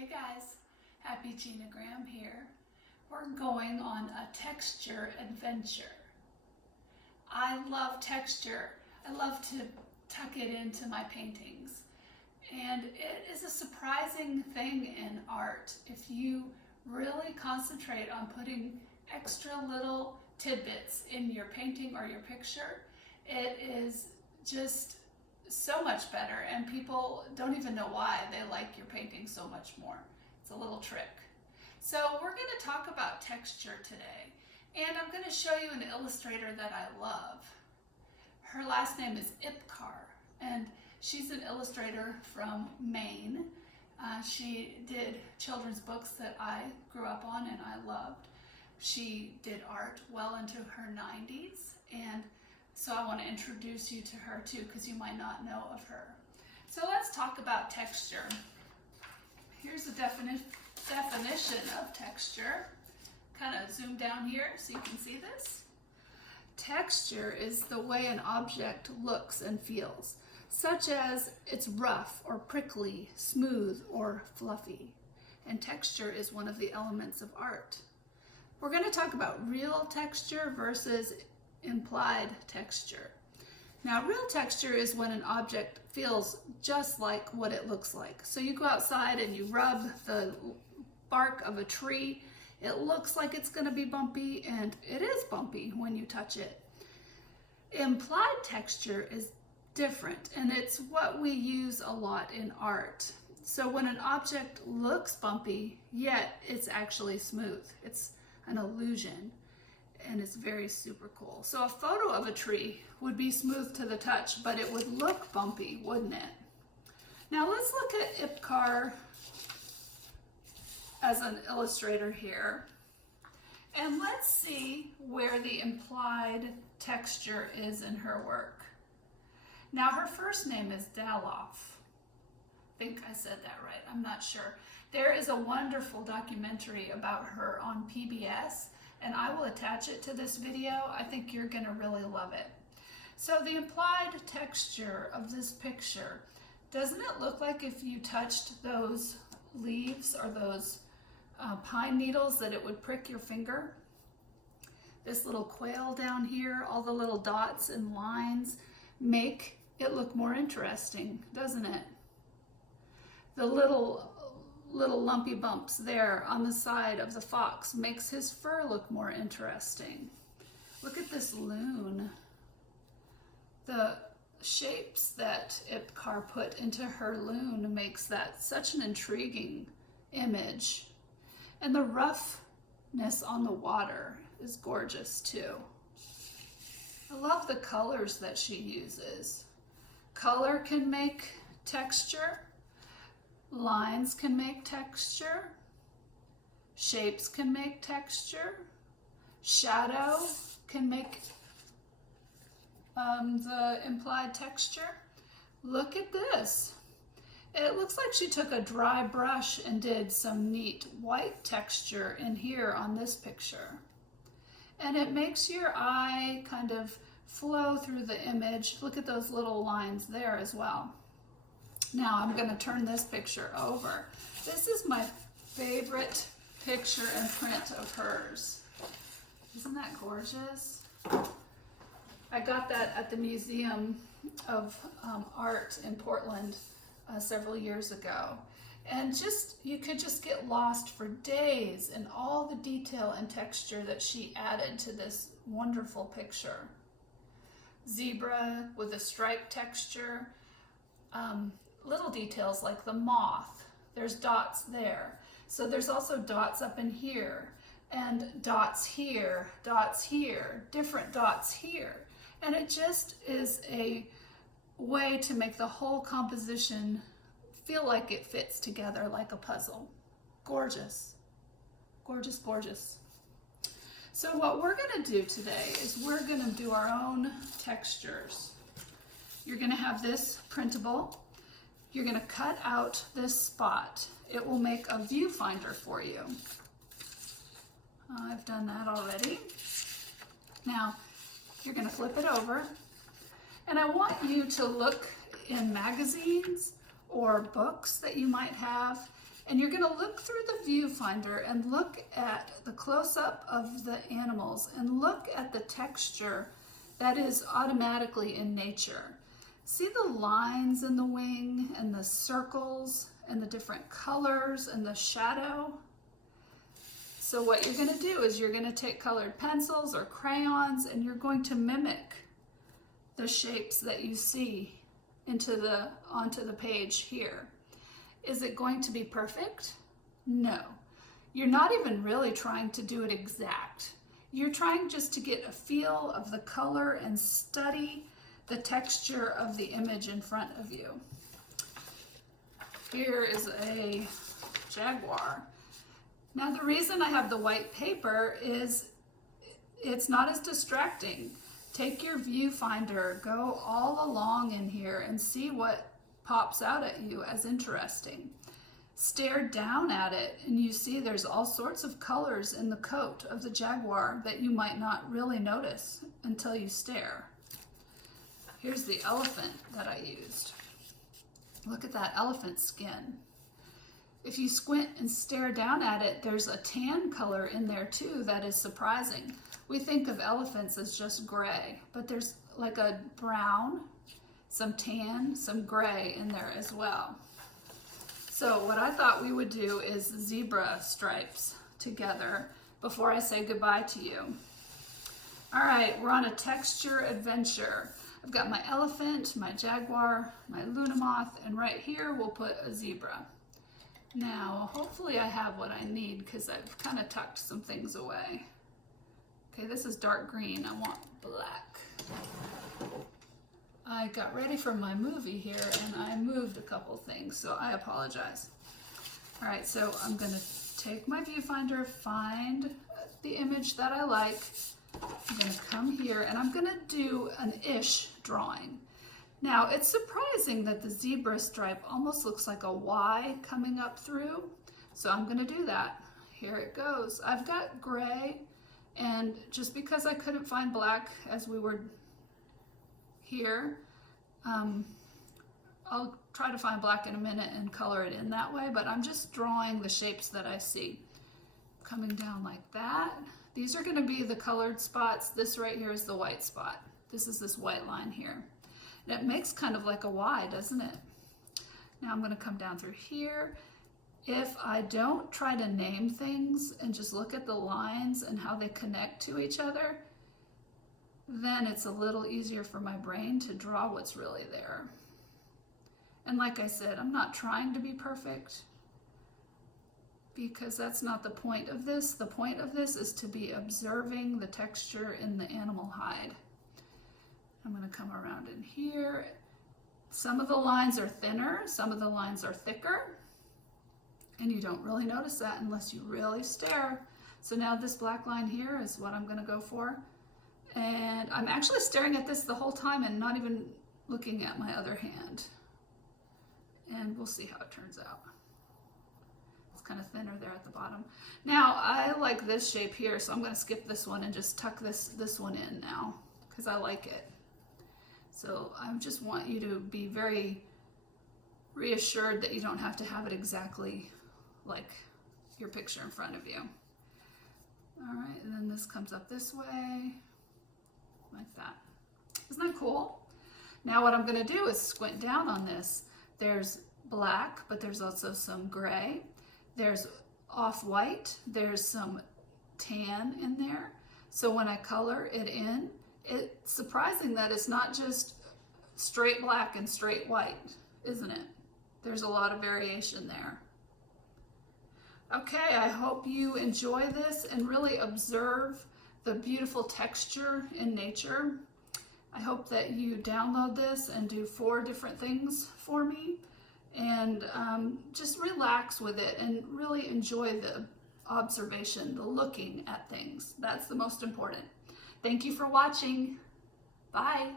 Hey guys, happy Gina Graham here. We're going on a texture adventure. I love texture. I love to tuck it into my paintings. And it is a surprising thing in art. If you really concentrate on putting extra little tidbits in your painting or your picture, it is just so much better, and people don't even know why they like your painting so much more. It's a little trick. So we're going to talk about texture today, and I'm going to show you an illustrator that I love. Her last name is Ipcar, and she's an illustrator from Maine. She did children's books that I grew up on and I loved. She did art well into her 90s, and so I want to introduce you to her too, because you might not know of her. So let's talk about texture. Here's a definition of texture. Kind of zoom down here so you can see this. Texture is the way an object looks and feels, such as it's rough or prickly, smooth or fluffy. And texture is one of the elements of art. We're going to talk about real texture versus implied texture. Now, real texture is when an object feels just like what it looks like. So you go outside and you rub the bark of a tree. It looks like it's going to be bumpy, and it is bumpy when you touch it. Implied texture is different, and it's what we use a lot in art. So when an object looks bumpy, yet it's actually smooth. It's an illusion. And it's very super cool. So a photo of a tree would be smooth to the touch, but it would look bumpy, wouldn't it? Now let's look at Ipcar as an illustrator here. And let's see where the implied texture is in her work. Now her first name is Dahlov. I think I said that right, I'm not sure. There is a wonderful documentary about her on PBS, and I will attach it to this video. I think you're going to really love it. So the implied texture of this picture, doesn't it look like if you touched those leaves or those pine needles that it would prick your finger? This little quail down here, all the little dots and lines make it look more interesting, doesn't it? The little lumpy bumps there on the side of the fox makes his fur look more interesting. Look at this loon. The shapes that Ipcar put into her loon makes that such an intriguing image. And the roughness on the water is gorgeous too. I love the colors that she uses. Color can make texture. Lines can make texture, shapes can make texture, shadow can make the implied texture. Look at this. It looks like she took a dry brush and did some neat white texture in here on this picture. And it makes your eye kind of flow through the image. Look at those little lines there as well. Now I'm going to turn this picture over. This is my favorite picture and print of hers. Isn't that gorgeous? I got that at the Museum of Art in Portland several years ago. And you could just get lost for days in all the detail and texture that she added to this wonderful picture. Zebra with a stripe texture. Little details like the moth, there's dots there. So there's also dots up in here, and dots here, different dots here. And it just is a way to make the whole composition feel like it fits together like a puzzle. Gorgeous, gorgeous, gorgeous. So what we're gonna do today is we're gonna do our own textures. You're gonna have this printable. You're going to cut out this spot. It will make a viewfinder for you. I've done that already. Now, you're going to flip it over. And I want you to look in magazines or books that you might have And you're going to look through the viewfinder and look at the close-up of the animals and look at the texture that is automatically in nature. See the lines in the wing and the circles and the different colors and the shadow? So what you're going to do is you're going to take colored pencils or crayons and you're going to mimic the shapes that you see onto the page here. Is it going to be perfect? No. You're not even really trying to do it exact. You're trying just to get a feel of the color and study the texture of the image in front of you. Here is a jaguar. Now the reason I have the white paper is it's not as distracting. Take your viewfinder, go all along in here and see what pops out at you as interesting. Stare down at it and you see there's all sorts of colors in the coat of the jaguar that you might not really notice until you stare. Here's the elephant that I used. Look at that elephant skin. If you squint and stare down at it, there's a tan color in there too that is surprising. We think of elephants as just gray, but there's like a brown, some tan, some gray in there as well. So what I thought we would do is zebra stripes together before I say goodbye to you. All right, we're on a texture adventure. I've got my elephant, my jaguar, my Luna moth, and right here we'll put a zebra. Now, hopefully I have what I need because I've kind of tucked some things away. Okay, this is dark green. I want black. I got ready for my movie here and I moved a couple things, so I apologize. All right, so I'm going to take my viewfinder, find the image that I like. I'm going to come here and I'm going to do an ish drawing. Now, it's surprising that the zebra stripe almost looks like a Y coming up through, so I'm going to do that. Here it goes. I've got gray, and just because I couldn't find black as we were here, I'll try to find black in a minute and color it in that way, but I'm just drawing the shapes that I see. Coming down like that. These are going to be the colored spots. This right here is the white spot. This is this white line here. And it makes kind of like a Y, doesn't it? Now I'm going to come down through here. If I don't try to name things and just look at the lines and how they connect to each other, then it's a little easier for my brain to draw what's really there. And like I said, I'm not trying to be perfect because that's not the point of this. The point of this is to be observing the texture in the animal hide. I'm going to come around in here. Some of the lines are thinner, some of the lines are thicker, and you don't really notice that unless you really stare. So now this black line here is what I'm going to go for. And I'm actually staring at this the whole time and not even looking at my other hand. And we'll see how it turns out. It's kind of thinner there at the bottom. Now, I like this shape here, so I'm going to skip this one and just tuck this one in now because I like it. So I just want you to be very reassured that you don't have to have it exactly like your picture in front of you. All right, and then this comes up this way, like that. Isn't that cool? Now what I'm going to do is squint down on this. There's black, but there's also some gray. There's off-white. There's some tan in there. So when I color it in, it's surprising that it's not just straight black and straight white, isn't it? There's a lot of variation there. Okay, I hope you enjoy this and really observe the beautiful texture in nature. I hope that you download this and do 4 different things for me and just relax with it and really enjoy the observation, the looking at things. That's the most important. Thank you for watching. Bye.